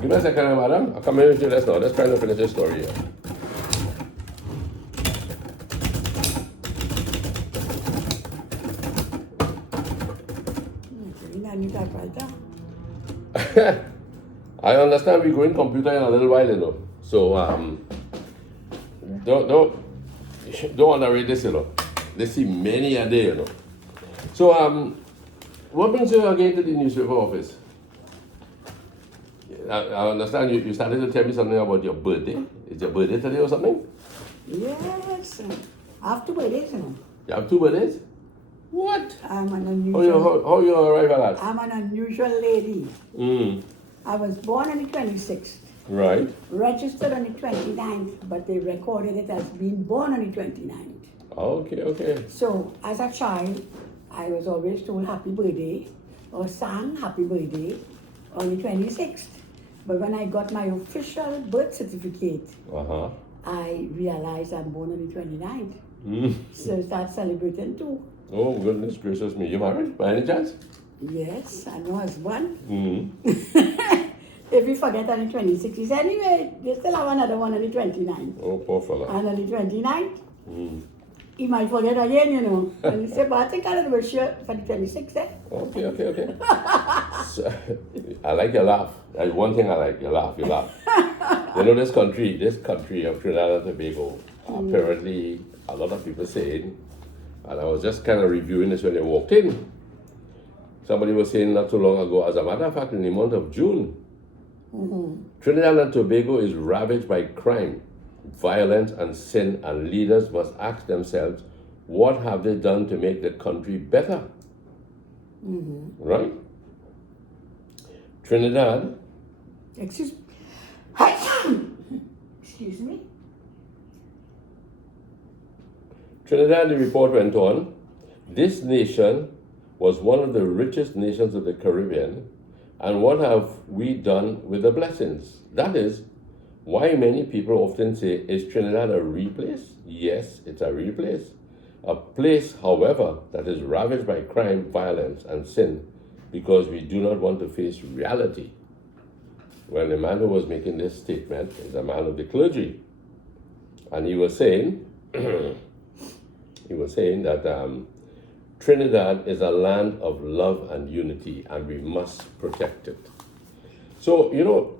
Give me a second, madam. I'll come in with you just now. Let's try to finish this story here. I understand we're going computer in a little while, you know. So don't underrate this, you know. They see many a day, you know. So what brings you again to the newspaper office? I understand you started to tell me something about your birthday. Is your birthday today or something? Yes. I have 2 birthdays, you know. You have 2 birthdays? What? I'm an unusual... How you arrive at that? I'm an unusual lady. I was born on the 26th. Right. Registered on the 29th, but they recorded it as being born on the 29th. Okay. So, as a child, I was always told happy birthday or sang happy birthday on the 26th. But when I got my official birth certificate, I realized I'm born on the 29th. So I start celebrating too. Oh, goodness gracious me. You married by any chance? Yes, I know husband. If you forget on the 26th, he said, anyway, they still have another one on the 29th. Oh, poor fella. And on the 29th, he might forget again, you know. And he said, but I think I'll wish you for the 26th, eh? Okay. So, I like your laugh. That's one thing I like, your laugh. You know, this country of Trinidad and Tobago, apparently a lot of people saying, and I was just kind of reviewing this when they walked in. Somebody was saying not too long ago, as a matter of fact, in the month of June, Trinidad and Tobago is ravaged by crime, violence, and sin, and leaders must ask themselves, what have they done to make the country better? Right? Trinidad. Excuse me. Trinidad, the report went on, this nation was one of the richest nations of the Caribbean, and what have we done with the blessings? That is why many people often say, is Trinidad a real place? Yes, it's a real place. A place, however, that is ravaged by crime, violence, and sin, because we do not want to face reality. Well, the man who was making this statement is a man of the clergy. And he was saying, that Trinidad is a land of love and unity, and we must protect it. So, you know,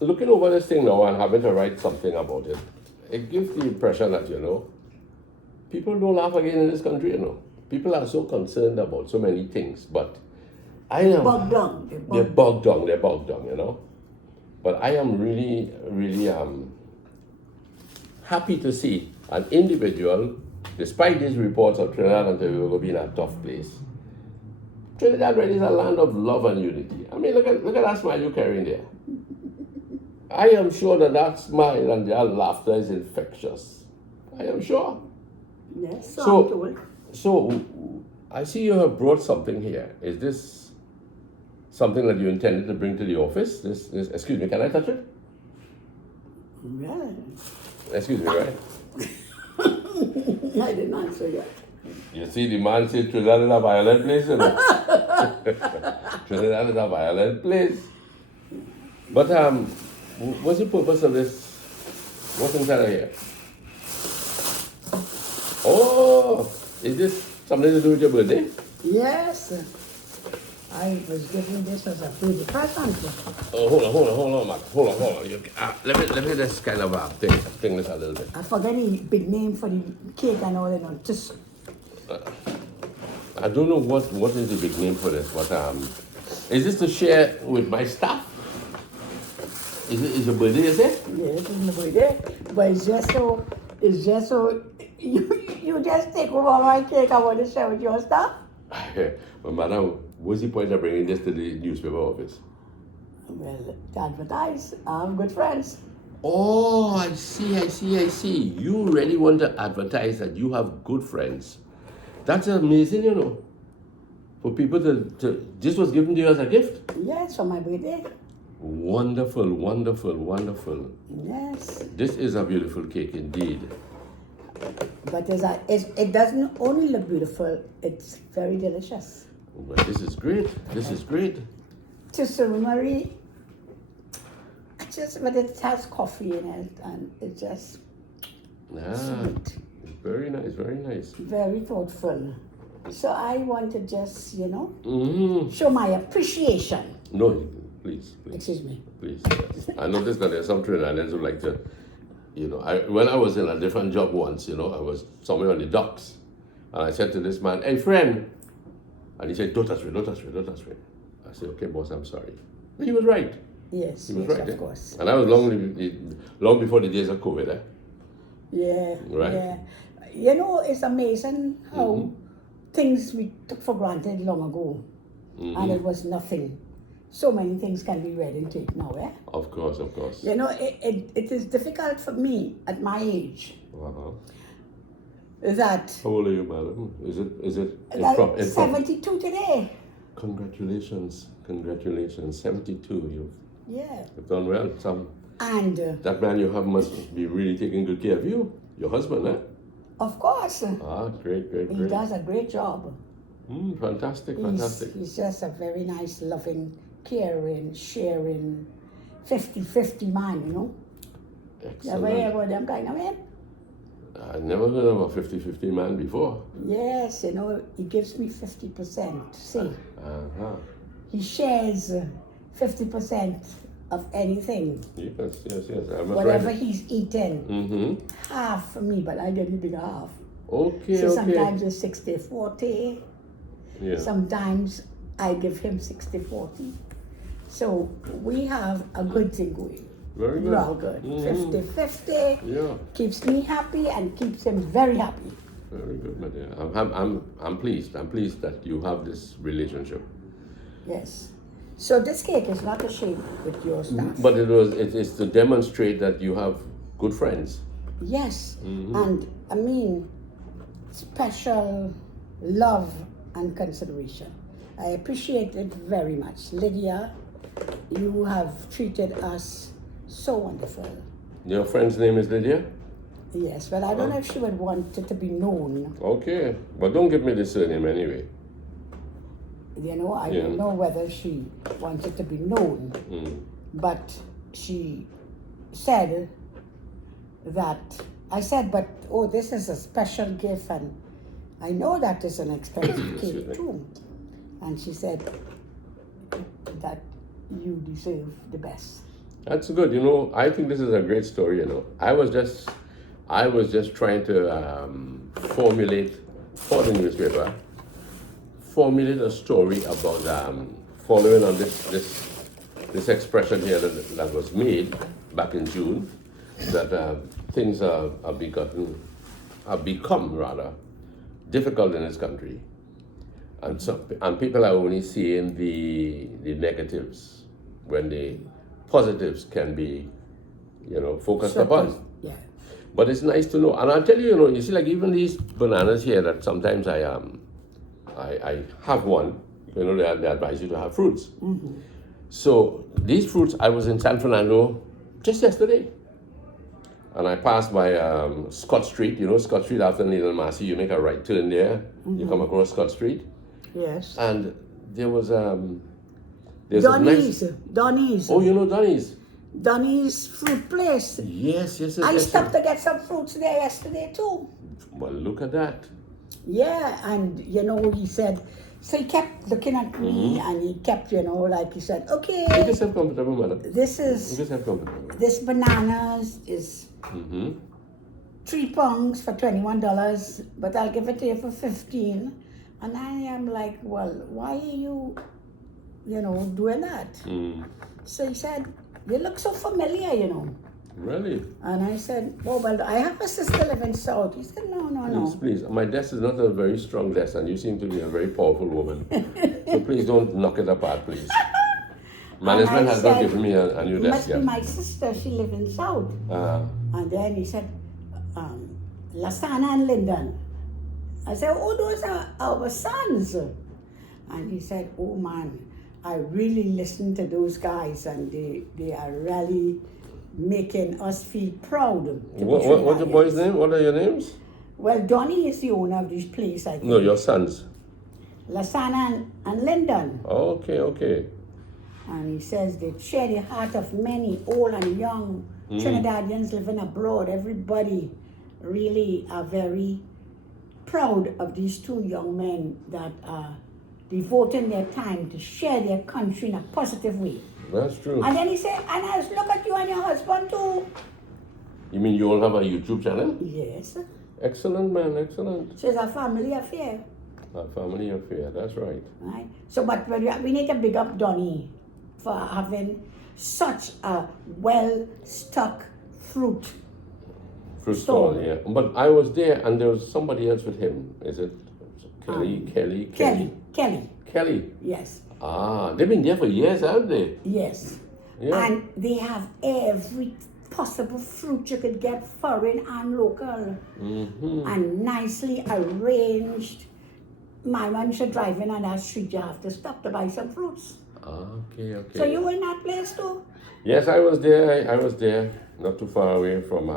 looking over this thing now and having to write something about it, it gives the impression that, you know, people don't laugh again in this country, you know. People are so concerned about so many things, but I am... They're bogged down, you know. But I am really, really happy to see an individual, despite these reports of Trinidad and Tobago being a tough place, Trinidad really is a land of love and unity. I mean, look at that smile you're carrying there. I am sure that smile and that laughter is infectious. I am sure. Yes, so I see you have brought something here. Is this something that you intended to bring to the office? This excuse me, can I touch it? Well. Excuse me, right? I didn't answer yet. You see, the man said Trinidad is a violent place, you know. Trinidad is a violent place. But what's the purpose of this? What's inside of here? Oh, is this something to do with your birthday? Yes. I was given this as a birthday present. Oh, hold on, Mark. Hold on. Let me just kind of think this a little bit. I forgot the big name for the cake and all that. Just. I don't know what is the big name for this, but is this to share with my staff? Is your birthday, you say? Yes, it's my birthday. But it's just so you just take over my cake. I want to share with your staff. But madam, what's the point of bringing this to the newspaper office? Well, to advertise. I have good friends. Oh, I see. You really want to advertise that you have good friends. That's amazing, you know. For people to this was given to you as a gift? Yes, for my birthday. Wonderful. Yes. This is a beautiful cake indeed. But it doesn't only look beautiful, it's very delicious. But this is great. To Sue Marie, but it has coffee in it, and it's just sweet. Very nice, very nice. Very thoughtful. So I want to just, show my appreciation. No, please. Excuse me. Please. I noticed that there's some Trinidadians who like to, when I was in a different job once, I was somewhere on the docks, and I said to this man, "Hey, friend," and he said, "Don't touch me, don't touch me, don't touch me." I said, "Okay, boss, I'm sorry." But he was right. Yes, he was yes, right, of course. And that was long before the days of COVID, eh? Yeah, right. Yeah. It's amazing how things we took for granted long ago, and it was nothing. So many things can be read into it now, eh? Of course. It is difficult for me at my age. That. How old are you, madam? Is it? 72 today. Congratulations, 72. You've done well. And that man you have must be really taking good care of you. Your husband, eh? Of course. Great. He does a great job. Fantastic. He's just a very nice, loving, caring, sharing, 50-50 man, Excellent. Never heard about them kind of men? I never heard of a 50-50 man before. Yes, he gives me 50%. See? Uh-huh. He shares 50% of anything. Yes. I'm whatever he's eating. Half for me, but I get eating half. Okay. So sometimes it's 60-40. Yeah. Sometimes I give him 60-40. So we have a good thing going. Very good. We're all good. 50-50. Yeah. Keeps me happy and keeps him very happy. Very good, my dear. I'm pleased. I'm pleased that you have this relationship. Yes. So this cake is not a shape with your stuff. But it is to demonstrate that you have good friends. Yes. And I mean, special love and consideration. I appreciate it very much. Lydia, you have treated us so wonderful. Your friend's name is Lydia? Yes, but I don't know if she would want it to be known. Okay, but don't give me the surname anyway. I don't know whether she wants it to be known, but she said that, I said, but this is a special gift, and I know that is an expensive cake too. And she said that you deserve the best. That's good. I think this is a great story. I was just trying to formulate for the newspaper, formulate a story about following on this expression here that was made back in June, that things have become rather difficult in this country, and people are only seeing the negatives when the positives can be focused upon. Yeah. But it's nice to know, and I'll tell you, you see, like even these bananas here that sometimes I have one. They advise you to have fruits. So these fruits, I was in San Fernando just yesterday, and I passed by Scott Street. Scott Street after Needle Massey, you make a right turn there. You come across Scott Street. Yes. And there was Donnie's. Oh, you know Donnie's. Donnie's fruit place. Yes. I stopped to get some fruits there yesterday too. Well, look at that. Yeah, and he said, so he kept looking at me, and he kept, like he said, okay. Make yourself comfortable, madam. This bananas is 3 pounds for $21, but I'll give it to you for 15. And I am like, well, why are you, doing that? So he said, you look so familiar, Really? And I said, well, I have a sister living south. He said, no. Please. My desk is not a very strong desk, and you seem to be a very powerful woman. So please don't knock it apart, please. Management has not given me a new desk yet. Must be my sister. She lives in south. And then he said, Lasana and Lyndon. I said, those are our sons. And he said, oh man, I really listened to those guys, and they are really making us feel proud. What's the boy's name? What are your names? Well, Donnie is the owner of this place, I think. No, your sons. Lasana and Lyndon. Okay. And he says they share the heart of many, old and young, Trinidadians living abroad. Everybody really are very proud of these two young men that are devoting their time to share their country in a positive way. That's true. And then he said, and I look at you and your husband too. You mean you all have a YouTube channel? Yes. Excellent, man, excellent. So it's a family affair. A family affair, that's right. Right. So, but we need to big up Donnie for having such a well-stuck fruit stall, yeah. But I was there and there was somebody else with him. Is it Kelly? Kelly. Yes. Ah, they've been there for years, haven't they? Yes. Yeah. And they have every possible fruit you could get, foreign and local. And nicely arranged. Once you're driving on that street, you have to stop to buy some fruits. Okay. So you were in that place too? Yes, I was there. I was there, not too far away from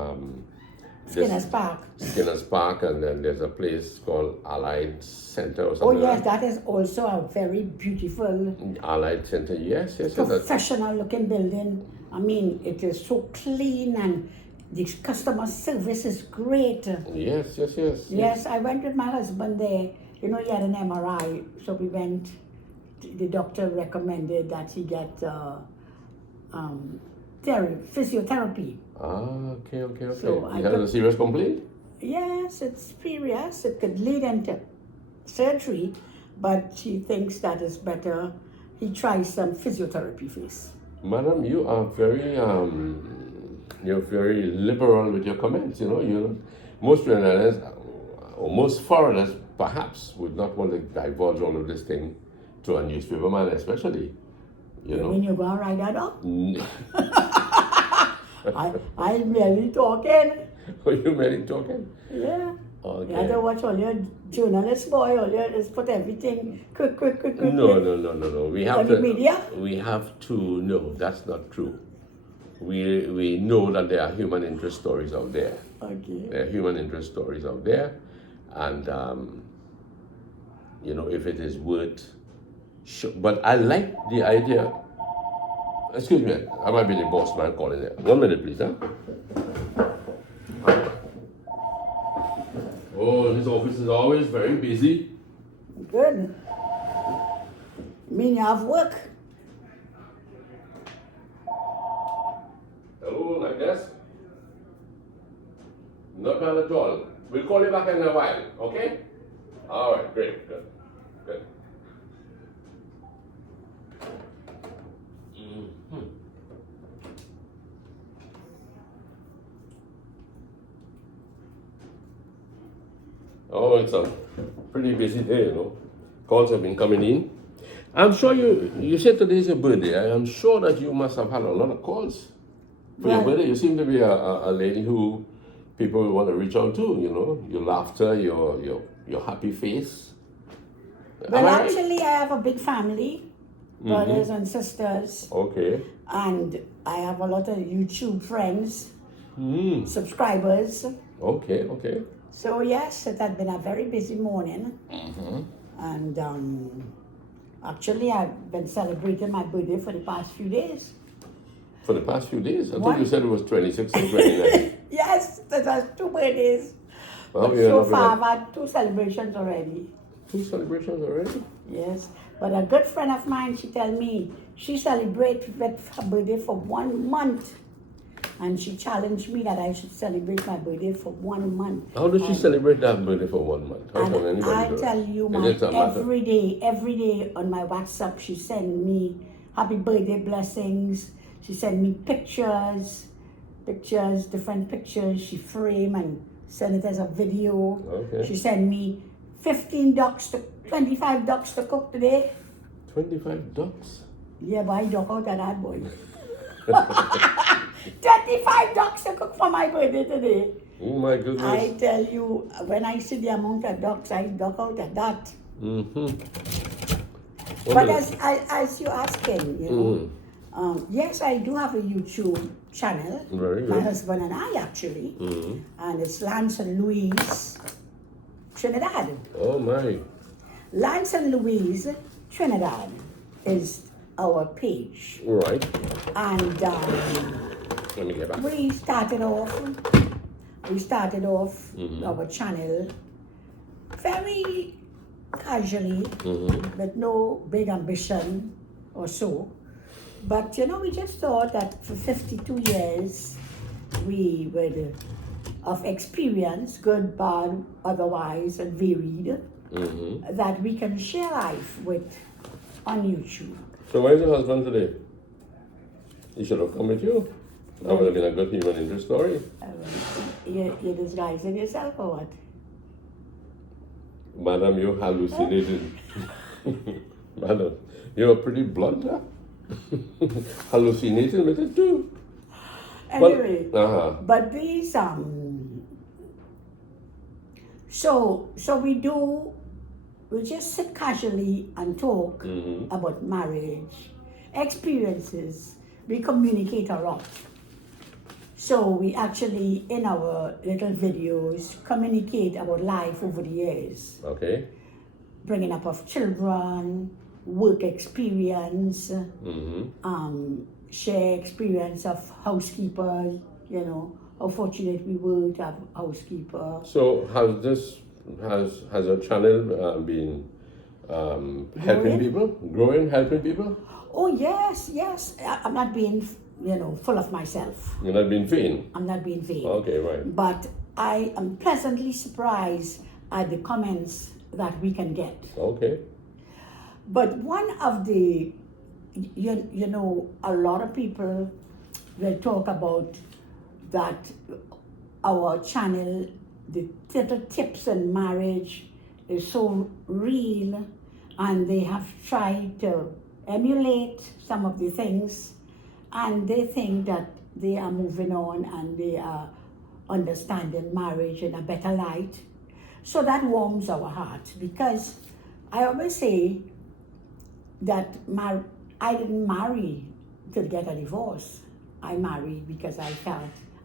Skinner's Park. Skinner's Park, and then there's a place called Allied Center or something. Oh yes, that is also a very beautiful Allied Center, yes. Professional looking building. I mean, it is so clean and the customer service is great. Yes. Yes, I went with my husband there. You know, he had an MRI, so we went. The doctor recommended that he get physiotherapy. Okay. So you had a serious complaint? Yes, it's serious. It could lead into surgery, but she thinks that is better. He tries some physiotherapy first. Madam, you are very you're very liberal with your comments. You know, most Trinidadians or most foreigners perhaps would not want to divulge all of this thing to a newspaper man, especially. You know. Mean you're going to write that up? I'm merely talking. Are you merely talking? Yeah. Okay. You have to watch all your journalists, boy. All your just put everything quick. No. We have the media? We have to. No, that's not true. We know that there are human interest stories out there. Okay. There are human interest stories out there, and if it is worth. But I like the idea. Excuse me, I might be the boss man calling there. 1 minute, please, huh? Oh, this office is always very busy. Good. Mean you have work? Hello, I guess. Not bad at all. We'll call you back in a while, okay? All right, great, good. Oh, it's a pretty busy day, Calls have been coming in. I'm sure you said today's your birthday. I am sure that you must have had a lot of calls for your birthday. You seem to be a lady who people will want to reach out to, your laughter, your happy face. Well, actually, I have a big family, brothers and sisters. Okay. And I have a lot of YouTube friends, subscribers. Okay. So yes, it had been a very busy morning. And actually, I've been celebrating my birthday for the past few days. For the past few days? I thought you said it was 26 and 29. Yes, that was 2 birthdays. Well, but so far, I've had 2 celebrations already. 2 celebrations already? Yes. But a good friend of mine, she tell me she celebrated her birthday for 1 month. And she challenged me that I should celebrate my birthday for 1 month. How does she celebrate that birthday for 1 month? How can anybody I do tell it? you, man, every day on my WhatsApp, she send me happy birthday blessings. She send me pictures, different pictures. She frame and send it as a video. Okay. She send me 25 ducks to cook today. 25 ducks? Yeah, but I duck out of that boy. 25 ducks to cook for my birthday today. Oh my goodness. I tell you, when I see the amount of ducks, I duck out of that. But as you're asking, yes, I do have a YouTube channel. Very good. My husband and I actually. And it's Lance and Louise Trinidad. Oh my. Lance and Louise Trinidad is our page. Right. And Let me get back. we started off our channel very casually, with no big ambition or so. But we just thought that for 52 years we were of experience, good, bad, otherwise, and varied, that we can share life with on YouTube. So where's your husband today? He should have come with you. That would have been a good human interest story. You're disguising yourself or what? Madam, you hallucinated. Madam, you were pretty blunt, huh? Hallucinated with it too. Anyway, But these so we just sit casually and talk about marriage, experiences. We communicate a lot. So we actually, in our little videos, communicate about life over the years. Okay. Bringing up of children, work experience, share experience of housekeepers, how fortunate we were to have a housekeeper. So has your channel been helping people, helping people? Oh yes. I'm not being, full of myself. You're not being vain? I'm not being vain. Okay, right. But I am pleasantly surprised at the comments that we can get. Okay. But one of the, a lot of people will talk about that our channel, the little tips on marriage is so real, and they have tried to emulate some of the things, and they think that they are moving on and they are understanding marriage in a better light. So that warms our heart, because I always say that I didn't marry to get a divorce. I married because I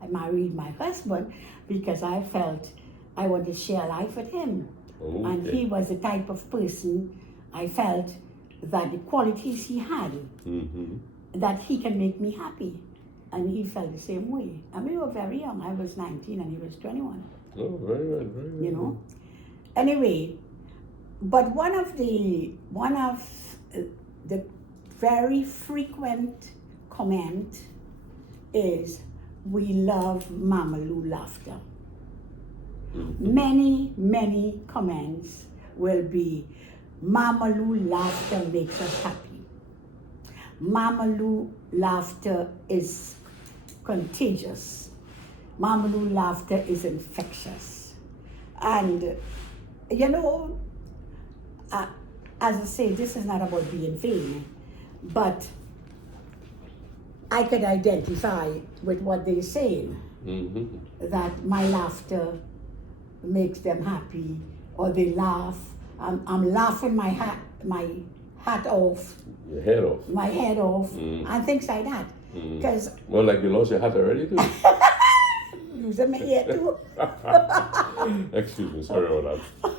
married my husband because I felt I wanted to share life with him. Okay. And he was the type of person I felt that the qualities he had, that he can make me happy. And he felt the same way. And we were very young. I was 19 and he was 21. Oh, very good, very good. Anyway, but one of the very frequent comment is, we love Mama Lou laughter. Many comments will be, Mama Lou laughter makes us happy. Mama Lou laughter is contagious. Mama Lou laughter is infectious. And as I say, this is not about being vain, but I could identify with what they're saying, that my laughter makes them happy, or they laugh. I'm laughing my hat off. Your head off. My head off, and things like that. Because well, like you lost your hat already too. Losing my hair too. Excuse me, sorry about that.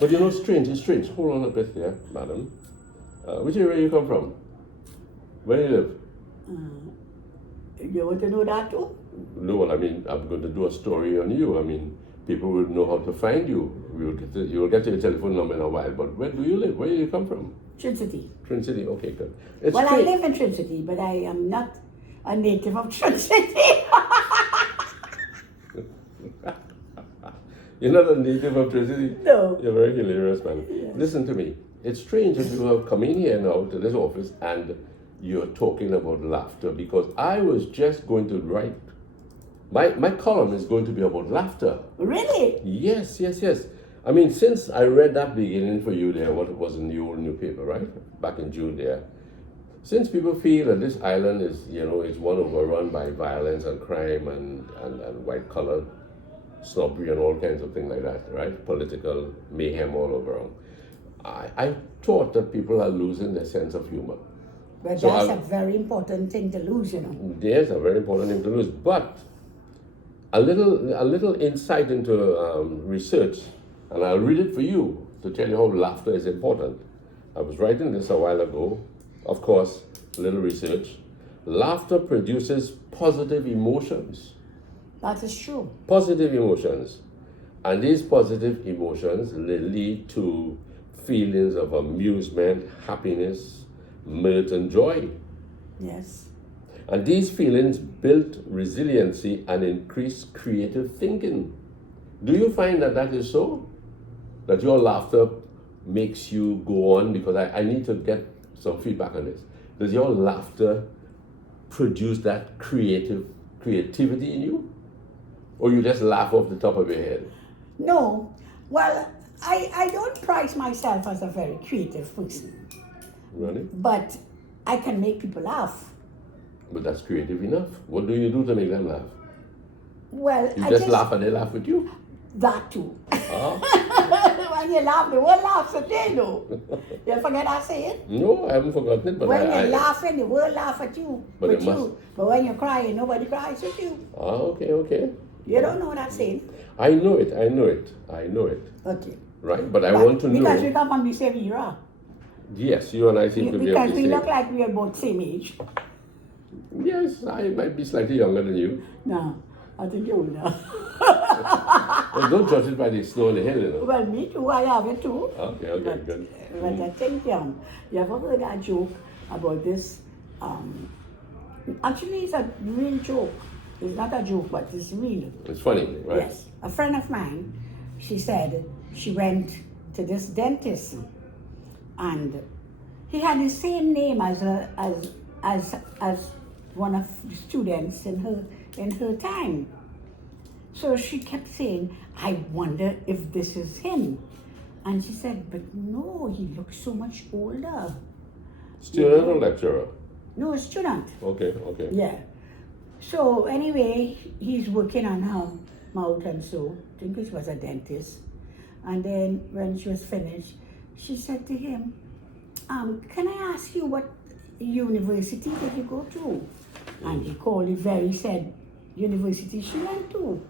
But it's strange. Hold on a bit there, madam. Which area you come from? Where you live? You want to know that too? No, well, I mean, I'm going to do a story on you. I mean, people will know how to find you. You will get your telephone number in a while. But where do you live? Where do you come from? Trin City. Trin City, okay, good. I live in Trin City, but I am not a native of Trin City. You're not a native of Trin City? No. You're very hilarious, man. Yes. Listen to me. It's strange that you have come in here now to this office and you're talking about laughter, because I was just going to write, my column is going to be about laughter. Really? Yes. I mean, since I read that beginning for you there, what it was in the old newspaper, right? Back in June there. Since people feel that this island is, is one overrun by violence and crime and white collar snobbery and all kinds of things like that, right? Political mayhem all over. I thought that people are losing their sense of humor. But so that's a very important thing to lose, Yes, a very important thing to lose. But a little insight into research, and I'll read it for you to tell you how laughter is important. I was writing this a while ago of course, a little research, laughter produces positive emotions. That is true. Positive emotions. And these positive emotions lead to feelings of amusement, happiness, mirth, and joy. Yes. And these feelings build resiliency and increase creative thinking. Do you find that that is so? That your laughter makes you go on? Because I need to get some feedback on this. Does your laughter produce that creativity in you? Or you just laugh off the top of your head? No. Well, I don't prize myself as a very creative person. Really? But I can make people laugh. But that's creative enough. What do you do to make them laugh? Well, You just laugh and they laugh with you? That too. Ah. When you laugh, the world laughs at you, though. You forget that saying? No, I haven't forgotten it. But when you're laughing, the world laughs at you. But But when you're crying, nobody cries with you. Ah, okay. You don't know that saying? I know it. Okay. Right, but I want to know. Because we come from the same era. Yes, you and I seem to be Because of the we same. look like we are both same age. Yes, I might be slightly younger than you. No, I think you're older. Well, don't judge it by the snow on the hill, you know. Well, me too, I have it too. Okay, good. But I think, you ever heard that joke about this? Actually, it's a real joke. It's not a joke, but it's real. It's funny, right? Yes. A friend of mine, she said she went to this dentist and he had the same name as one of the students in her time. So she kept saying, I wonder if this is him. And she said, but no, he looks so much older. Student or lecturer? No, a student. Okay. Yeah. So anyway, he's working on her mouth and so. I think he was a dentist. And then when she was finished, she said to him, can I ask you what university did you go to? And he called it very, said, university she went to.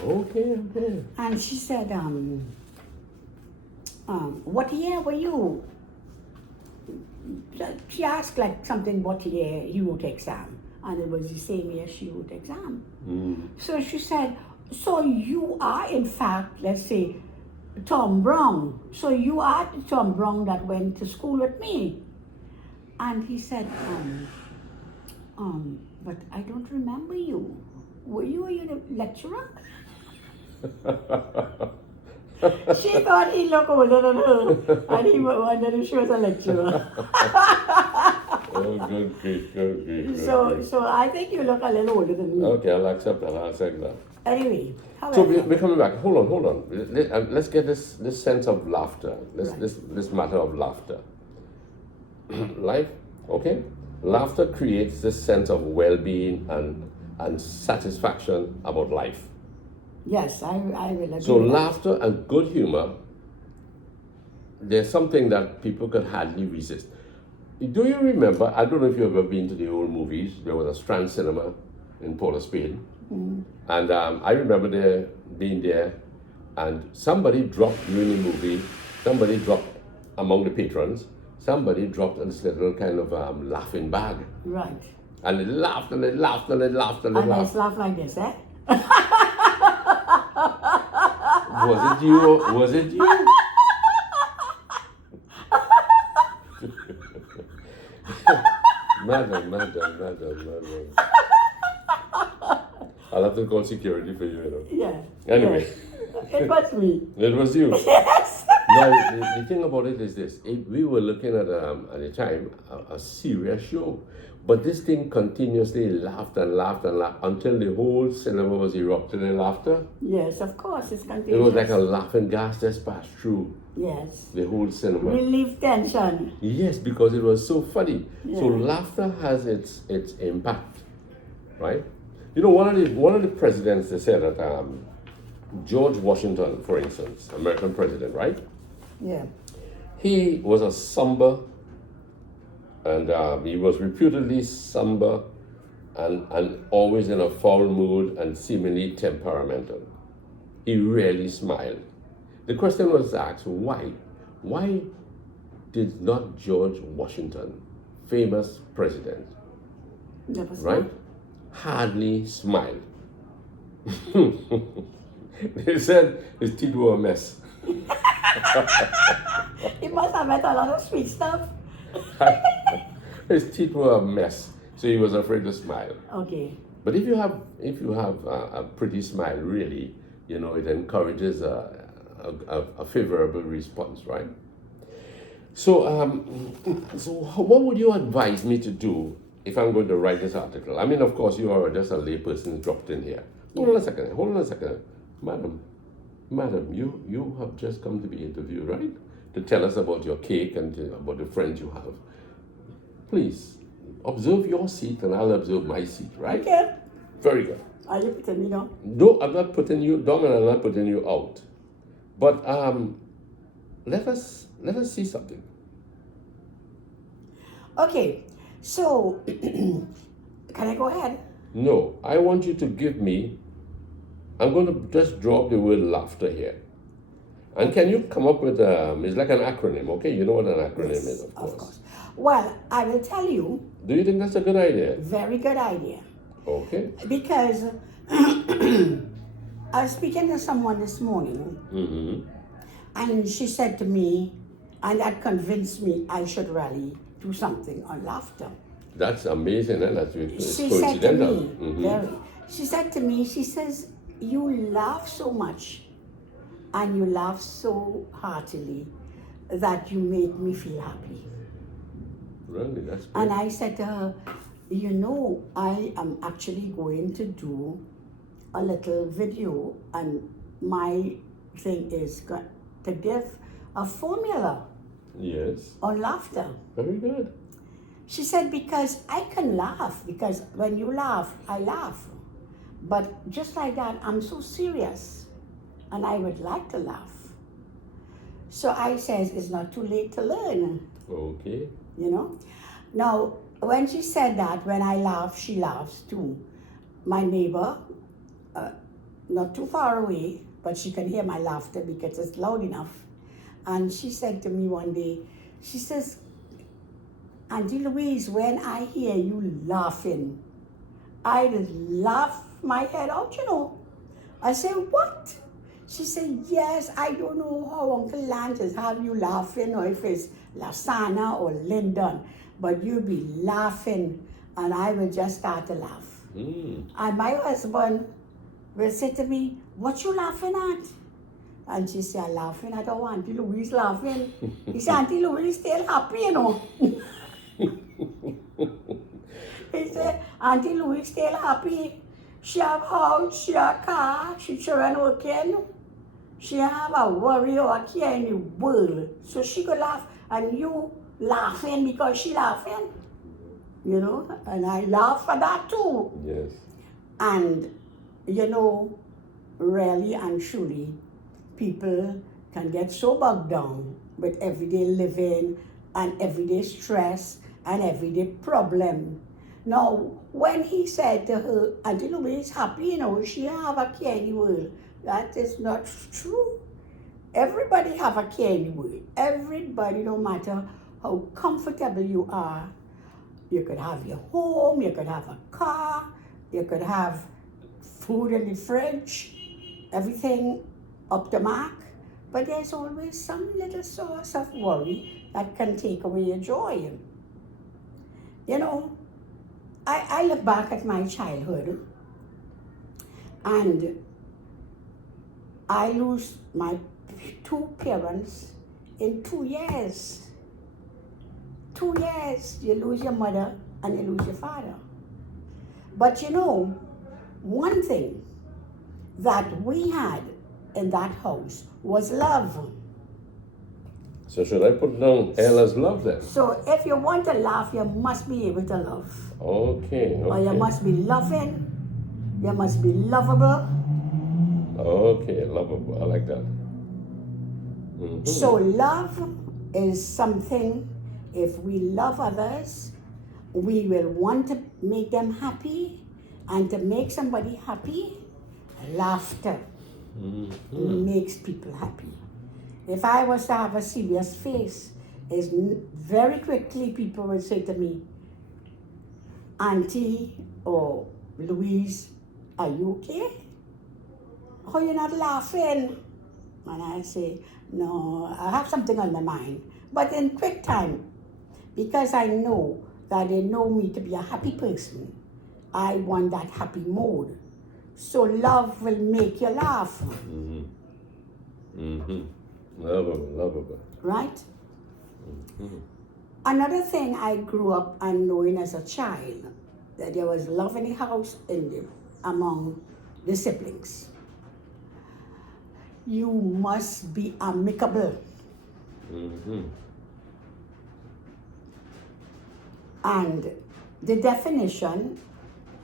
Okay. And she said, what year were you? She asked like something, what year he wrote exam. And it was the same year she wrote exam. So she said, so you are in fact, let's say, Tom Brown. So you are the Tom Brown that went to school with me. And he said, but I don't remember you. Were you a lecturer? She thought he looked older than her, and he wondered if she was a lecturer. Oh, good grief. So I think you look a little older than me. Okay, I'll accept that. Anyway, so we're coming back. Hold on. Let's get this sense of laughter. This matter of laughter. Life, okay? Laughter creates this sense of well-being and satisfaction about life. Yes, I will agree. So laughter and good humor, there's something that people could hardly resist. Do you remember, I don't know if you've ever been to the old movies, there was a Strand Cinema in Port of Spain. And I remember being there, and somebody dropped during the movie, among the patrons, somebody dropped this little kind of laughing bag. Right. And it laughed and it laughed and it laughed and it And laughed. it's laugh like this, eh? Was it you? Madam. I'll have to call security for you, Yeah. Anyway. Yes. It was me. It was you. Yes. Now, the thing about it is this. We were looking at the time, a serious show. But this thing continuously laughed until the whole cinema was erupted in laughter. Yes, of course, it's continuous. It was like a laughing gas just passed through Yes. the whole cinema. Relieve tension. Yes, because it was so funny. Yeah. So laughter has its impact, right? You know, one of the presidents, they said that George Washington, for instance, American president, right? Yeah. He was a somber, and he was reputedly somber and always in a foul mood and seemingly temperamental. He rarely smiled. The question was asked, why? Why did not George Washington famous president, Never right? smiled. Hardly smiled. They said his teeth were a mess. He must have met a lot of sweet stuff. His teeth were a mess, so he was afraid to smile. Okay. But if you have a pretty smile, really, it encourages a favorable response, right? So, so what would you advise me to do if I'm going to write this article? I mean, of course, you are just a layperson dropped in here. Hold on a second. Madam, you have just come to be interviewed, right? To tell us about your cake and about the friends you have. Please, observe your seat and I'll observe my seat, right? Okay. Very good. Are you putting me down? No, I'm not putting you down and I'm not putting you out. But let us see something. Okay. So, can I go ahead? No, I want you to give me, I'm going to just drop the word laughter here. And can you come up with, it's like an acronym, okay? You know what an acronym is, of course. Of course. Well, I will tell you. Do you think that's a good idea? Very good idea. Okay. Because I was speaking to someone this morning, and she said to me, and that convinced me I should really do something on laughter. That's amazing, eh? That's She said to me, she said to me, she says, you laugh so much and you laugh so heartily that you make me feel happy. Really, that's great. And I said to her, I am actually going to do a little video, and my thing is to give a formula on laughter. Very good. She said, because I can laugh, because when you laugh, I laugh. But just like that, I'm so serious, and I would like to laugh. So I says, it's not too late to learn. Okay. Now, when she said that, when I laugh, she laughs too. My neighbor, not too far away, but she can hear my laughter because it's loud enough. And she said to me one day, she says, Auntie Louise, when I hear you laughing, I laugh my head out, I say, what? She said, yes, I don't know how Uncle Lance is have you laughing, or if it's Lasana or Lyndon, but you'll be laughing, and I will just start to laugh. And my husband will say to me, what you laughing at? And she said, I'm laughing at how Auntie Louise laughing. He said, Auntie Louise still happy, He said, Auntie Louise still happy. She have house, she have car, she children working. She have a worry or a care in the world. So she could laugh, and you laughing because she laughing. And I laugh for that too. Yes. And, really and truly, people can get so bogged down with everyday living and everyday stress and everyday problem. Now, when he said to her, Auntie Louise happy, she have a care in the world, that is not true. Everybody have a care in the world. Everybody, no matter how comfortable you are, you could have your home, you could have a car, you could have food in the fridge, everything up to mark, but there's always some little source of worry that can take away your joy. I look back at my childhood, and I lose my two parents in 2 years. 2 years, you lose your mother and you lose your father. But one thing that we had in that house was love. So should I put down L as love then? So if you want to laugh, you must be able to love. Okay. Or you must be loving, you must be lovable. Okay, lovable, I like that. So love is something, if we love others, we will want to make them happy, and to make somebody happy, laughter makes people happy. If I was to have a serious face, is very quickly people will say to me, Auntie or Louise, are you okay? How you not laughing? And I say, no, I have something on my mind. But in quick time, because I know that they know me to be a happy person, I want that happy mode. So love will make you laugh. Mm-hmm. Mm-hmm. Lovable. Right? Mm-hmm. Another thing I grew up and knowing as a child, that there was love in the house among the siblings. You must be amicable. Mm-hmm. And the definition,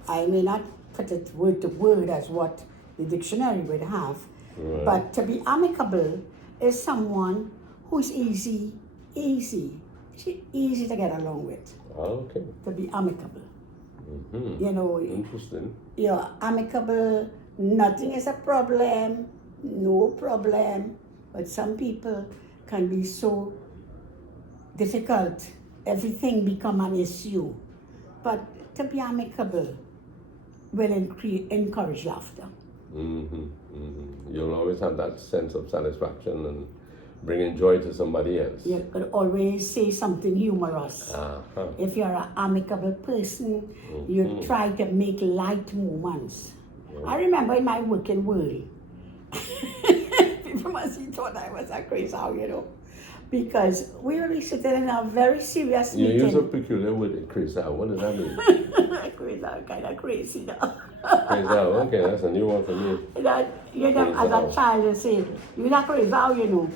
I may not put it word to word as what the dictionary would have, Right. but to be amicable is someone who's easy to get along with. Okay. To be amicable. Mm-hmm. You know, Interesting. you're amicable, nothing is a problem, no problem. But some people can be so difficult, everything become an issue. But to be amicable will encourage laughter. Mm-hmm. Mm-hmm. You'll always have that sense of satisfaction and bringing joy to somebody else. You could always say something humorous. Uh-huh. If you're an amicable person, you try to make light moments. I remember in my working world, people must have thought I was a crazy, you know, because we were sitting in a very serious You meeting. use a peculiar word, crazy. What does that mean? Crazy, kind of crazy now. Crazy. Okay, that's a new one for me. That, you know, as a child, you say, you're not crazy, you know.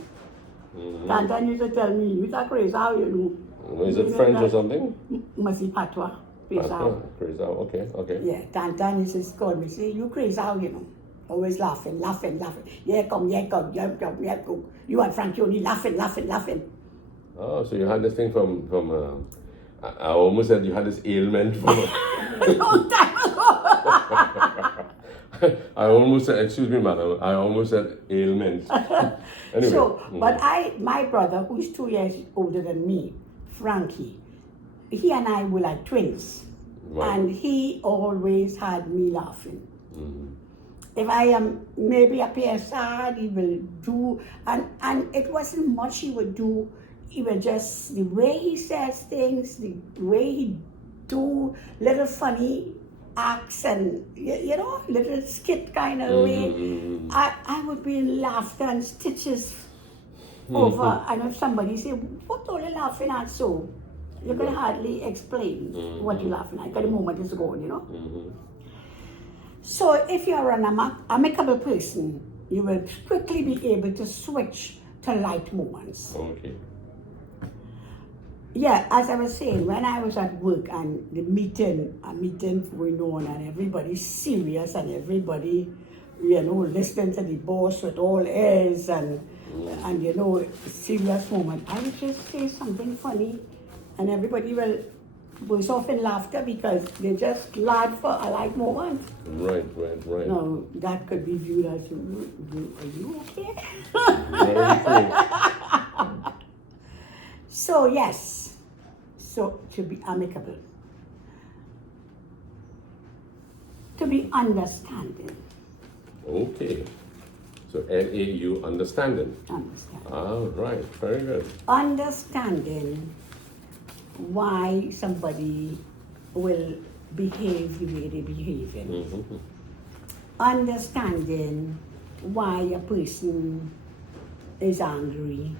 And then used to tell me, you're not crazy, you know. Is it French or something? Must be patois. Crazy. Crazy. Okay. Yeah, Tantan used to call me, say, you crazy, you know. Always laughing. Yeah, come. You and Frankie only laughing. Oh, so you had this thing from I almost said you had this ailment from A long time ago. I almost said, excuse me, madam, I almost said ailment. Anyway. So, but my brother, who's 2 years older than me, Frankie, he and I were like twins. Right. And he always had me laughing. Mm-hmm. If I am maybe appear sad, he will do, and it wasn't much he would do. He would just, the way he says things, the way he do little funny acts and, you know, little skit kind of way. I would be in laughter and stitches over, and if somebody say, what are you laughing at so? You can hardly explain what you're laughing at, because the moment is gone, you know. So if you're an amicable person, you will quickly be able to switch to light moments. Okay. Yeah, as I was saying, when I was at work and a meeting going on and everybody's serious and everybody, you know, listening to the boss with all ears and you know, serious moment, I would just say something funny and everybody will burst off in laughter because they're just glad for a light moment. Right. No, that could be viewed as, are you okay? Very true. So yes, so to be amicable, to be understanding. Okay. So LAU, understanding. Understanding. All right, very good. Understanding why somebody will behave the way they behave in. Understanding why a person is angry.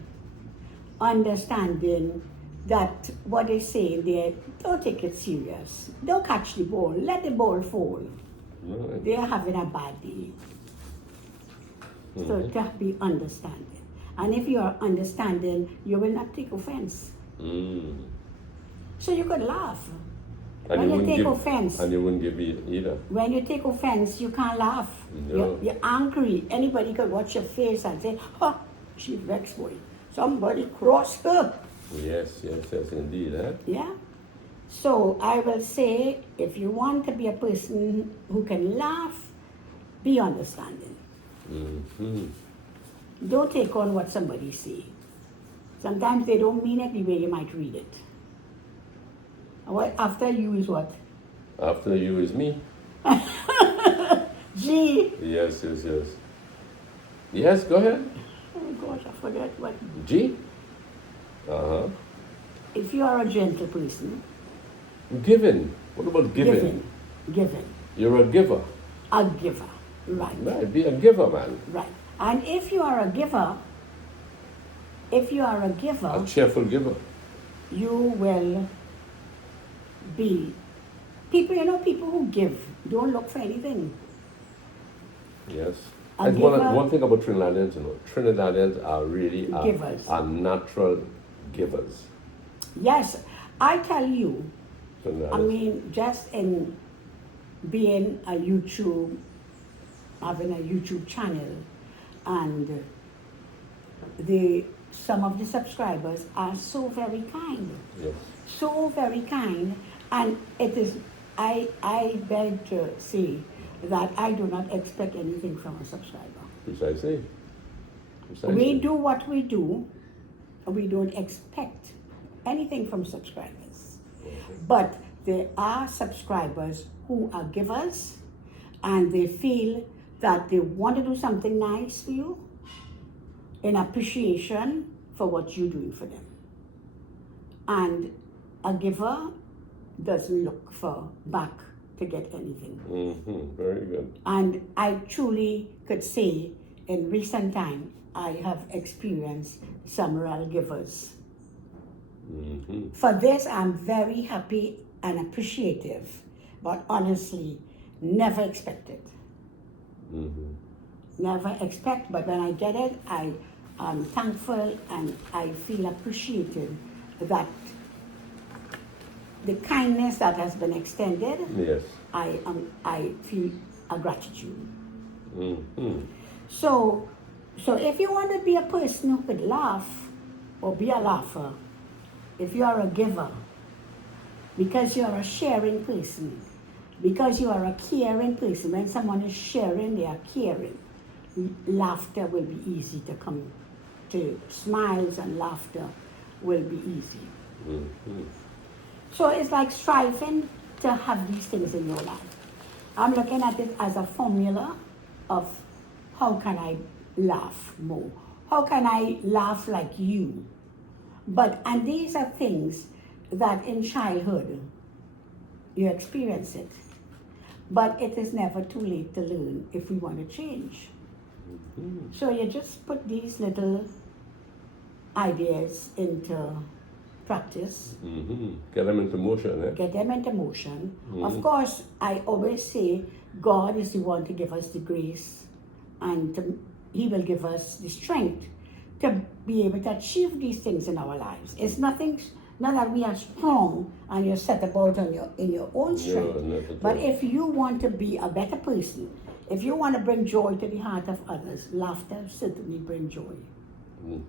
Understanding that what they say there, don't take it serious. Don't catch the ball. Let the ball fall. Right. They're having a bad day. So to be understanding. And if you are understanding, you will not take offense. So you could laugh. And when you you take give, offense. And you wouldn't give it either. When you take offense, you can't laugh. No. You're angry. Anybody could watch your face and say, oh, she's vexed, boy. Somebody crossed her. Yes, indeed. Eh? Yeah. So I will say, if you want to be a person who can laugh, be understanding. Don't take on what somebody say. Sometimes they don't mean it the way you might read it. What after you is what? After you is me. G. Yes. Yes, go ahead. Oh gosh, I forget what. G. If you are a gentle person. Giving. What about giving? Giving. You're a giver. A giver. Right. Right. Be a giver, man. Right. And if you are a giver, A cheerful giver. you will be people who give don't look for anything. Yes. A And giver- one thing about Trinidadians, Trinidadians are really Givers. are natural givers. Yes, I tell you, Trinidadians. just in being having a YouTube channel, and some of the subscribers are so very kind. Yes. So very kind, and it is, I beg to say that I do not expect anything from a subscriber. Precisely. We do what we do, and we don't expect anything from subscribers. But there are subscribers who are givers, and they feel that they want to do something nice for you in appreciation for what you're doing for them. And a giver doesn't look for back to get anything. Very good. And I truly could say in recent time, I have experienced some real givers. For this, I'm very happy and appreciative, but honestly, never expected. Never expect, but when I get it, I am thankful and I feel appreciated that the kindness that has been extended, Yes. I feel a gratitude. So if you want to be a person who could laugh or be a laugher, if you are a giver, because you are a sharing person, because you are a caring person, when someone is sharing, they are caring. Laughter will be easy to come to. Smiles and laughter will be easy. So it's like striving to have these things in your life. I'm looking at it as a formula of how can I laugh more? How can I laugh like you? And these are things that in childhood you experience it. But it is never too late to learn if we want to change. So you just put these little ideas into practice. Get them into motion, eh? Get them into motion. Of course, I always say God is the one to give us the grace, and He will give us the strength to be able to achieve these things in our lives. It's not that we are strong and you're set about in your own strength. But if you want to be a better person, if you want to bring joy to the heart of others, laughter certainly brings joy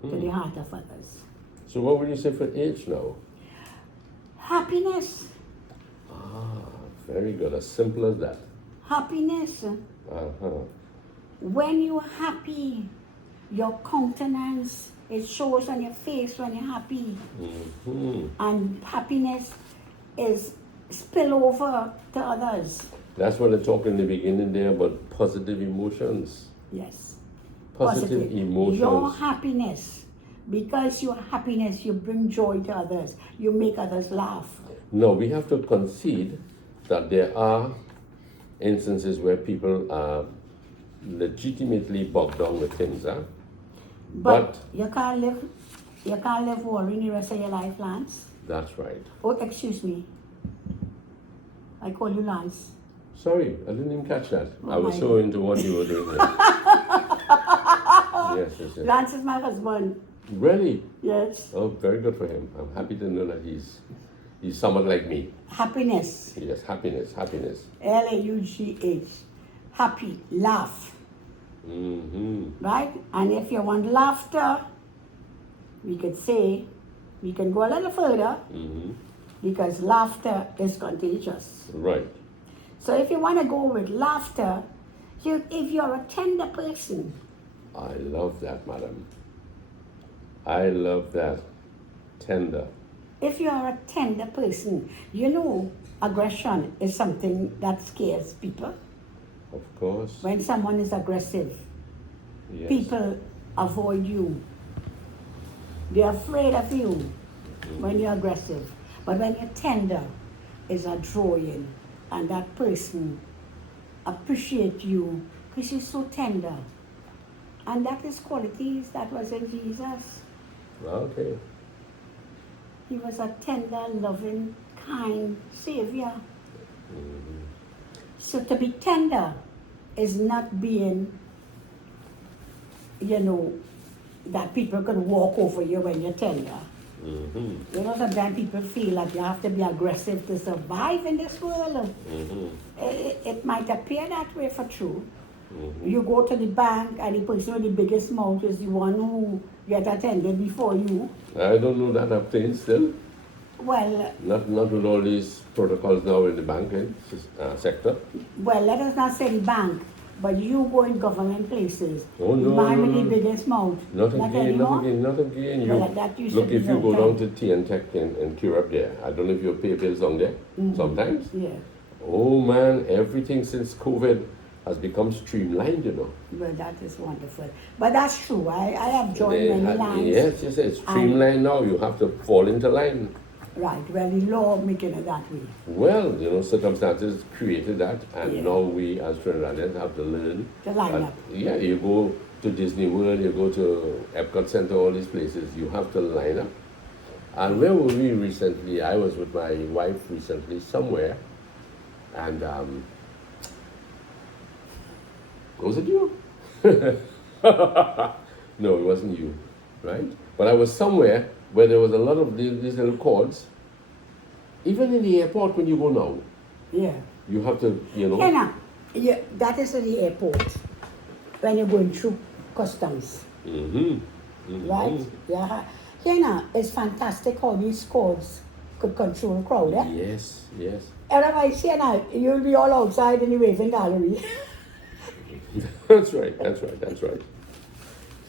to the heart of others. So what would you say for age now? Happiness. Very good. As simple as that. Happiness. When you're happy, your countenance, it shows on your face when you're happy. And happiness is spill over to others. That's what I talked in the beginning there about positive emotions. Yes. Positive emotions. Your happiness. Because your happiness, you bring joy to others. You make others laugh. No, we have to concede that there are instances where people are legitimately bogged down with things, huh? But you can't live worrying the rest of your life, Lance. That's right. Oh, excuse me. I call you Lance. Sorry, I didn't even catch that. Oh, I was so into what you were doing there. Yes. Lance is my husband. Really? Yes. Oh, very good for him. I'm happy to know that he's someone like me. Happiness. Yes, happiness. Laugh. Happy, laugh. Right? And if you want laughter, we can go a little further, because laughter is contagious. Right. So if you want to go with laughter, if you're a tender person. I love that, madam. I love that. Tender. If you are a tender person, you know aggression is something that scares people. Of course. When someone is aggressive, Yes. people avoid you. They're afraid of you when you're aggressive. But when you're tender, it's a drawing, and that person appreciate you because you're so tender. And that is qualities that was in Jesus. Okay. He was a tender, loving, kind Savior. So to be tender is not being, that people can walk over you when you're tender. Sometimes people feel like you have to be aggressive to survive in this world. It might appear that way for true. You go to the bank and the person with the biggest mouth is the one who get attended before you. I don't know that happening still. Well, Not with all these protocols now in the banking sector. well, let us not say the bank, but you go in government places. Oh, no, Man no, with no. the biggest mouth. Not again. You, Well, that used look, to be if you go okay. down to T and Tech in Europe there, I don't know if you pay bills down there sometimes. Yeah. Oh man, everything since COVID has become streamlined, Well, that is wonderful. But that's true. I have joined many lines. Yes, it's streamlined now. You have to fall into line. Right. Well, the law making it that way. Well, circumstances created that, and Yeah. now we as Trinidadians have to learn. To line up. Yeah, you go to Disney World, you go to Epcot Center, all these places, you have to line up. And where were we recently? I was with my wife recently somewhere, and was it you? No, it wasn't you, right? But I was somewhere where there was a lot of these little cords. Even in the airport when you go now, Yeah. you have to, Yeah, that is at the airport when you're going through customs. Right? Yeah. It's fantastic how these codes could control crowd. Eh? Yes, yes. Otherwise, you'll be all outside in the waiting gallery. That's right.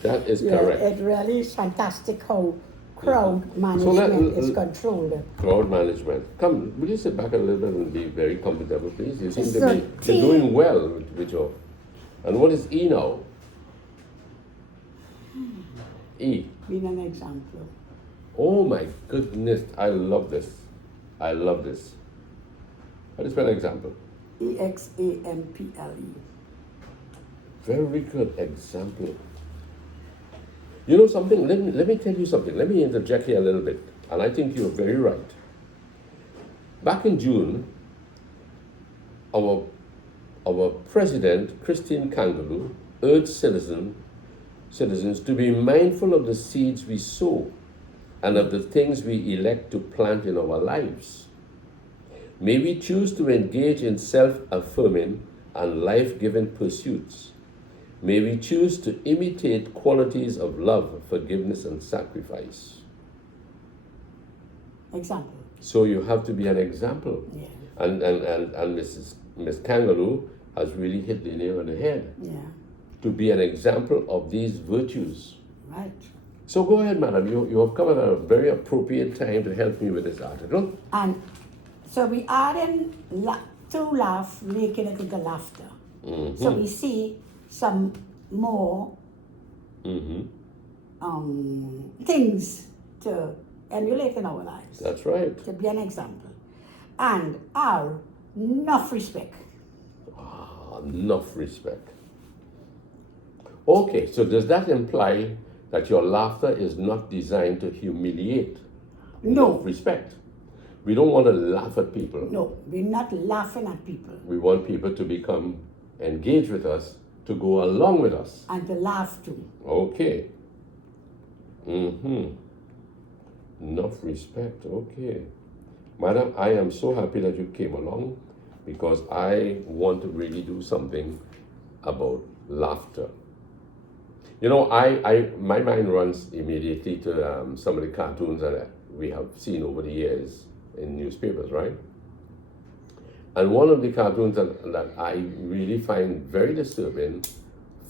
That is correct. It really is fantastic how crowd management is controlled. Crowd management. Come, will you sit back a little bit and be very comfortable, please? You seem to So be you're doing well with your. And what is E now? E. Being an example. Oh my goodness, I love this. How do you spell example? EXAMPLE. Very good example. You know something? Let me tell you something. Let me interject here a little bit. And I think you're very right. Back in June, our president, Christine Kangaloo, urged citizens to be mindful of the seeds we sow and of the things we elect to plant in our lives. May we choose to engage in self-affirming and life-giving pursuits. May we choose to imitate qualities of love, forgiveness, and sacrifice. Example. So you have to be an example. Yeah. And Miss Kangaloo has really hit the nail on the head. Yeah. To be an example of these virtues. Right. So go ahead, madam. You have come at a very appropriate time to help me with this article. And so we are in to laugh, making it into laughter. So we see some more things to emulate in our lives. That's right. To be an example. And our enough respect. Enough respect. Okay, so does that imply that your laughter is not designed to humiliate? No. Enough respect. We don't want to laugh at people. No, we're not laughing at people. We want people to become engaged with us, to go along with us. And to laugh too. Okay. Enough respect. Okay. Madam, I am so happy that you came along because I want to really do something about laughter. You know, my mind runs immediately to some of the cartoons that we have seen over the years in newspapers, right? And one of the cartoons that I really find very disturbing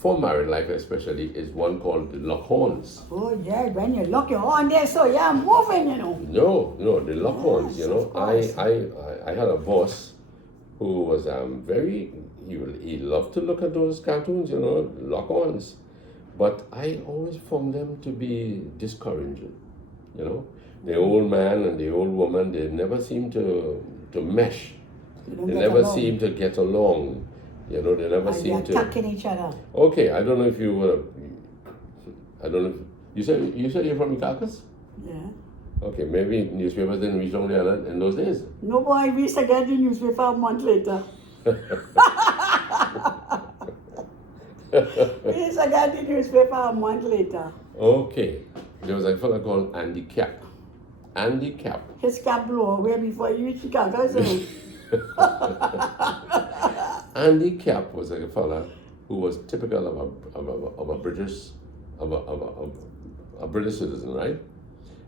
for married life especially, is one called the lock horns. Oh yeah, when you lock your horn there, so yeah, I'm moving, you know. No, the lock horns. Yes, You know, of course. I had a boss who was he loved to look at those cartoons. You know, lock horns, but I always found them to be discouraging. You know, the old man and the old woman, they never seem to mesh. You don't They get never along. seem to get along. You know, they never And seem they're to. attacking each other. Okay, I don't know if you were. I don't know. If, you said you're from Caracas? Yeah. Okay, maybe newspapers didn't reach down there in those days. No boy, we used to get the newspaper a month later. We used to get the newspaper a month later. Okay, there was a fellow called Andy Cap. Andy Cap. His cap blew away before he reached Chicago. So Andy Cap was a fellow who was typical of a British citizen, right?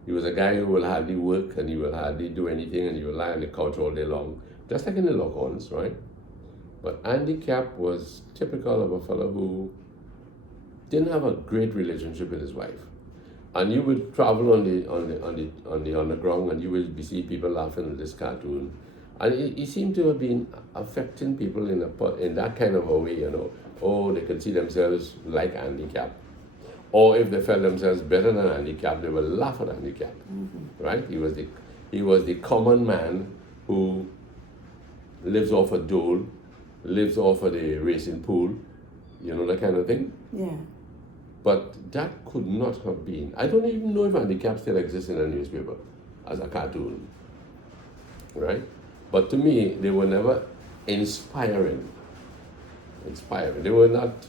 He was a guy who will hardly work and he will hardly do anything and he will lie on the couch all day long, just like in the Lock-ons, right? But Andy Cap was typical of a fellow who didn't have a great relationship with his wife. And you would travel on the underground and you will see people laughing at this cartoon. And he seemed to have been affecting people in that kind of a way, you know. Oh, they could see themselves like Andy Cap. Or if they felt themselves better than Andy Cap, they would laugh at Andy Cap, right? He was the common man who lives off a dole, lives off of the racing pool, you know, that kind of thing. yeah. But that could not have been. I don't even know if Andy Cap still exists in a newspaper as a cartoon, right? But to me, they were never inspiring. They were not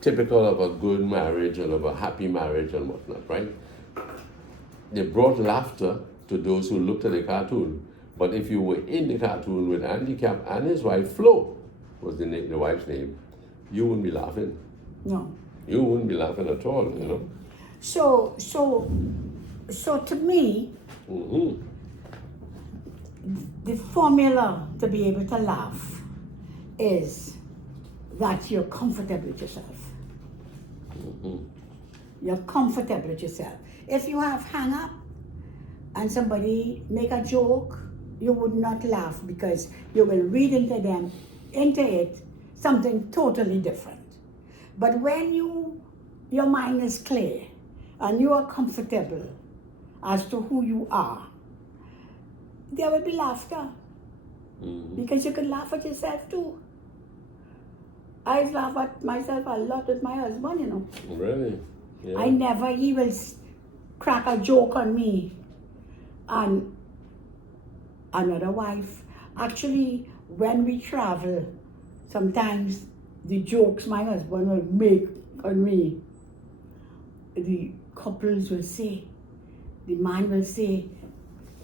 typical of a good marriage and of a happy marriage and whatnot, right? They brought laughter to those who looked at the cartoon. But if you were in the cartoon with Andy Cap and his wife, Flo was the wife's name, you wouldn't be laughing. No. You wouldn't be laughing at all, you know. So to me, the formula to be able to laugh is that you're comfortable with yourself. You're comfortable with yourself. If you have hang up and somebody make a joke, you would not laugh because you will read into it something totally different. But when your mind is clear and you are comfortable as to who you are, there will be laughter. Because you can laugh at yourself too. I laugh at myself a lot with my husband, you know. Really? Yeah. He will crack a joke on me and another wife. Actually, when we travel, sometimes the jokes my husband will make on me, the couples will say, the man will say,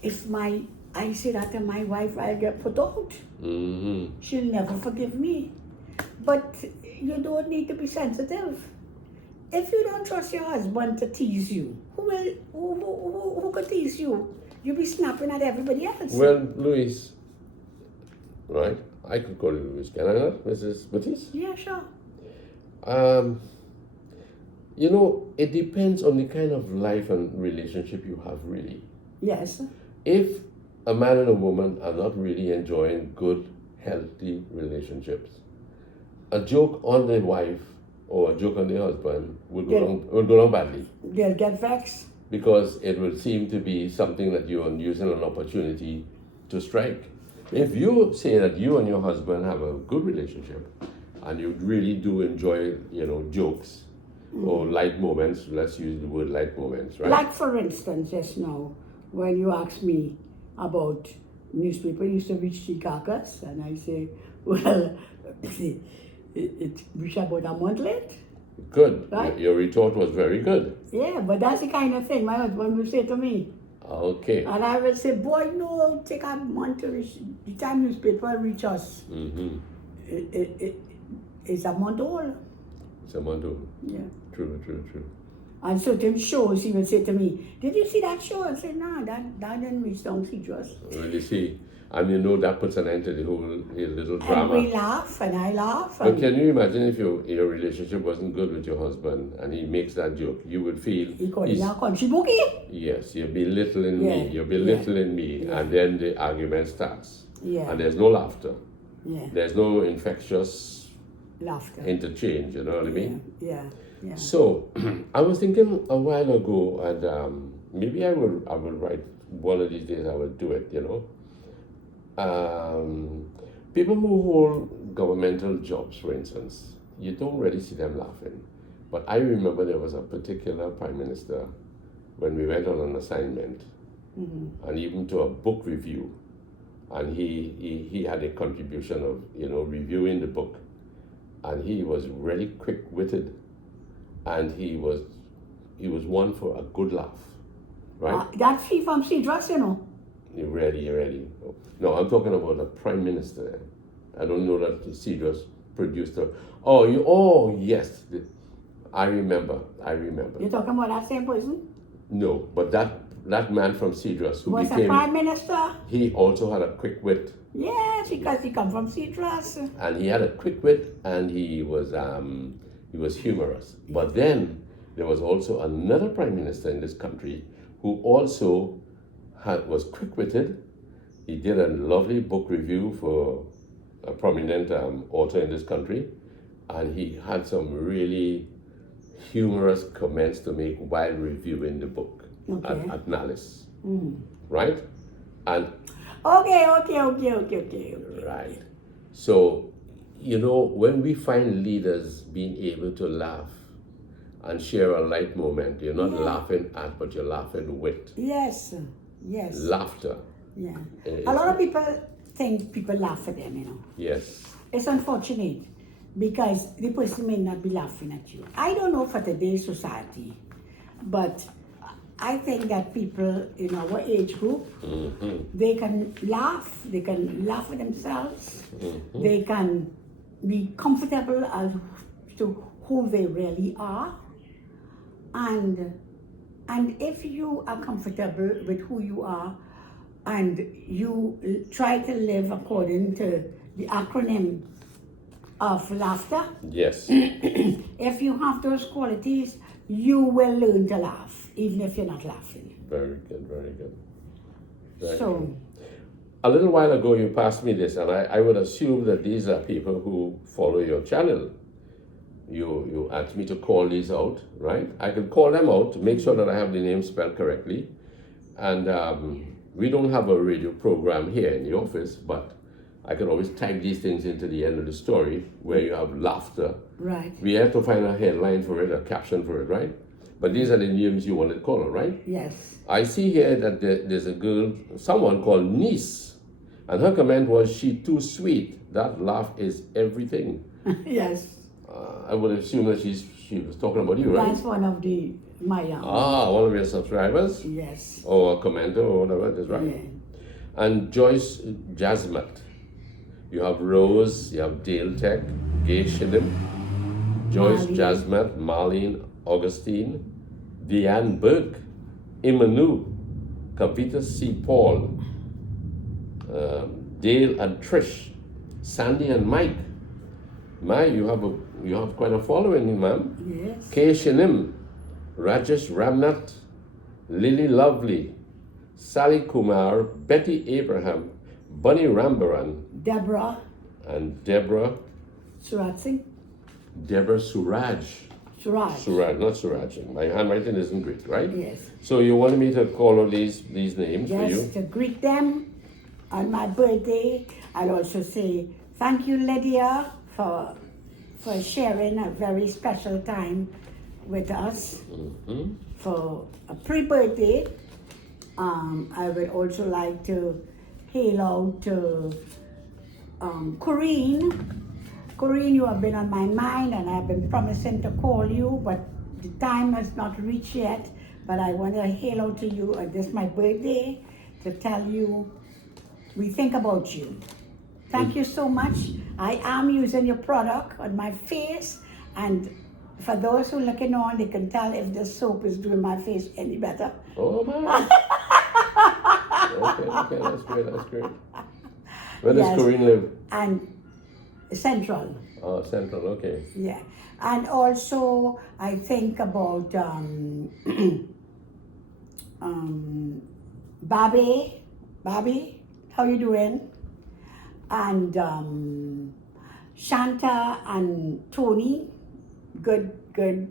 if I say that to my wife, I'll get put out. She'll never forgive me. But you don't need to be sensitive. If you don't trust your husband to tease you, who could tease you? You'll be snapping at everybody else. Well, Louise, right? I could call you Louise, can I not, Mrs. Batiste? Yeah, sure. You know, it depends on the kind of life and relationship you have, really. Yes. If a man and a woman are not really enjoying good, healthy relationships, a joke on the wife or a joke on the husband will go wrong badly. They'll get vexed. Because it will seem to be something that you're using an opportunity to strike. If you say that you and your husband have a good relationship and you really do enjoy, you know, jokes or light moments, let's use the word light moments, right? Like for instance, just now, when you asked me about newspaper used to reach Chicago, and I say, well, it reached about a month late. Good. Right? Your retort was very good. Yeah, but that's the kind of thing my husband will say to me. Okay. And I will say, boy, no, take a month to reach, the time newspaper reach us. It's a month old. It's a month old. Yeah. True. And certain shows, he will say to me, did you see that show? I said, no, that didn't reach down to us. Well, you see, And you know that puts an end to the whole little drama. And we laugh, and I laugh. But can you imagine if your relationship wasn't good with your husband and he makes that joke? You would feel he called it a country bookie. yes, you're belittling me, you're belittling me, and then the argument starts. Yeah. And there's no laughter. Yeah. There's no infectious Laughter. interchange, you know what I mean? Yeah. So I was thinking a while ago, and maybe I will write one of these days. I will do it. People who hold governmental jobs, for instance, you don't really see them laughing. But I remember there was a particular prime minister when we went on an assignment, and even to a book review, and he had a contribution of reviewing the book, and he was really quick-witted. And he was one for a good laugh, right? That's he from Cedros, You're ready. No, I'm talking about the prime minister. I don't know that Cedros produced her. Oh, yes. I remember. You're talking about that same person? No, but that man from Cedros who was became... a prime minister? He also had a quick wit. Yes, because he come from Cedros. And he had a quick wit, and he was humorous. But then there was also another prime minister in this country who also was quick-witted. He did a lovely book review for a prominent author in this country, and he had some really humorous comments to make while reviewing the book at Nallis. Right? And Okay. right. So, when we find leaders being able to laugh and share a light moment, you're not laughing at, but you're laughing with. Yes. Laughter. Yeah. A lot of people think people laugh at them, Yes. It's unfortunate because the person may not be laughing at you. I don't know for today's society, but I think that people in our age group, they can laugh with themselves, they can be comfortable as to who they really are, and if you are comfortable with who you are and you try to live according to the acronym of laughter, yes, if you have those qualities, you will learn to laugh, even if you're not laughing. Very good. Very good. A little while ago, you passed me this, and I would assume that these are people who follow your channel. You asked me to call these out, right? I can call them out to make sure that I have the name spelled correctly. And we don't have a radio program here in the office, but I can always type these things into the end of the story where you have laughter. Right. We have to find a headline for it, a caption for it, right? But these are the names you wanted to call her, right? Yes. I see here that there's a girl, someone called Niece, and her comment was, "She too sweet. That laugh is everything." Yes. I would assume that she was talking about you, right? That's one of my one of your subscribers? Yes. Or a commenter or whatever, that's right. Yeah. And Joyce Jasmat. You have Rose, you have Dale Tech, Gay Shinim, Joyce Jasmat, Marlene Augustine, Deanne Burke, Imanu, Kavita C. Paul, Dale and Trish, Sandy and Mike. You have quite a following, ma'am. Yes. Kay Shinim, Rajesh Ramnath, Lily Lovely, Sally Kumar, Betty Abraham, Bunny Rambaran, Deborah. And Deborah. Suraj Singh. Deborah Suraj. Suraj, not Suraj. My handwriting isn't great, right? Yes. So you wanted me to call all these names for you? Yes, to greet them on my birthday. I'll also say thank you, Lydia, for sharing a very special time with us for a pre-birthday. I would also like to hail out to Corinne. Corinne, you have been on my mind and I've been promising to call you, but the time has not reached yet. But I want to hail out to you on this my birthday to tell you we think about you. Thank you so much. I am using your product on my face, and for those who are looking on, they can tell if this soap is doing my face any better. Oh my! Okay, that's great. Where does Yes. Corinne live? And Central. Oh, Central, okay. Yeah. And also, I think about Bobby. Bobby, how you doing? And Shanta and Tony, good,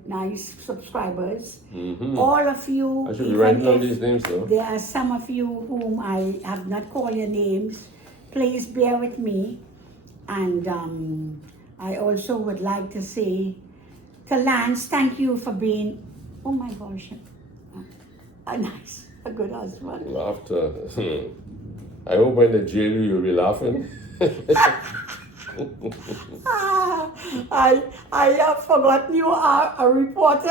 nice subscribers. All of you, I should be even writing down if these names though. there are some of you whom I have not called your names, please bear with me. And I also would like to say to Lance, thank you for being, oh my gosh, a good husband. Laughter. I hope when they jail you, you'll be laughing. I have forgotten you are a reporter.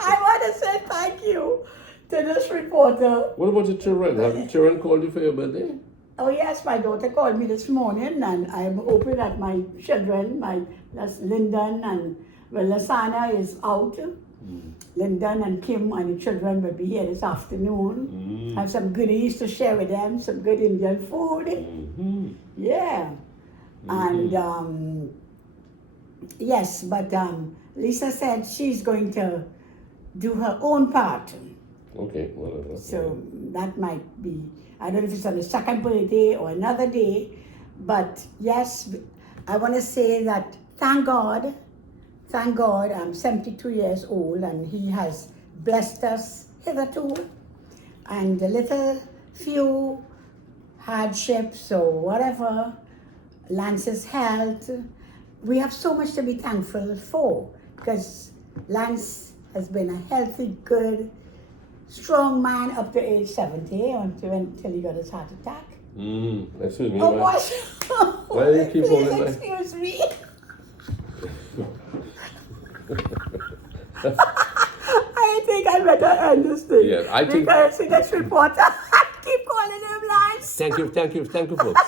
I want to say thank you to this reporter. What about the children? Have the children called you for your birthday? Oh yes, my daughter called me this morning, and I'm hoping that my children, that's Lyndon and Lasana is out. Lyndon and Kim and the children will be here this afternoon. Have some goodies to share with them, some good Indian food. Yeah. And yes, but Lisa said she's going to do her own part. Okay, whatever. So that might be, I don't know if it's on the second birthday or another day, but yes, I want to say that thank God, I'm 72 years old and He has blessed us hitherto. And the little few hardships or whatever, Lance's health, we have so much to be thankful for, because Lance has been a healthy, good, strong man up to age 70 until he got his heart attack. Excuse me. Oh, what? Why do you keep Please holding my... excuse me. I think I better end this thing. Yes, I think... Because this reporter keep calling him Lance. Thank you, folks.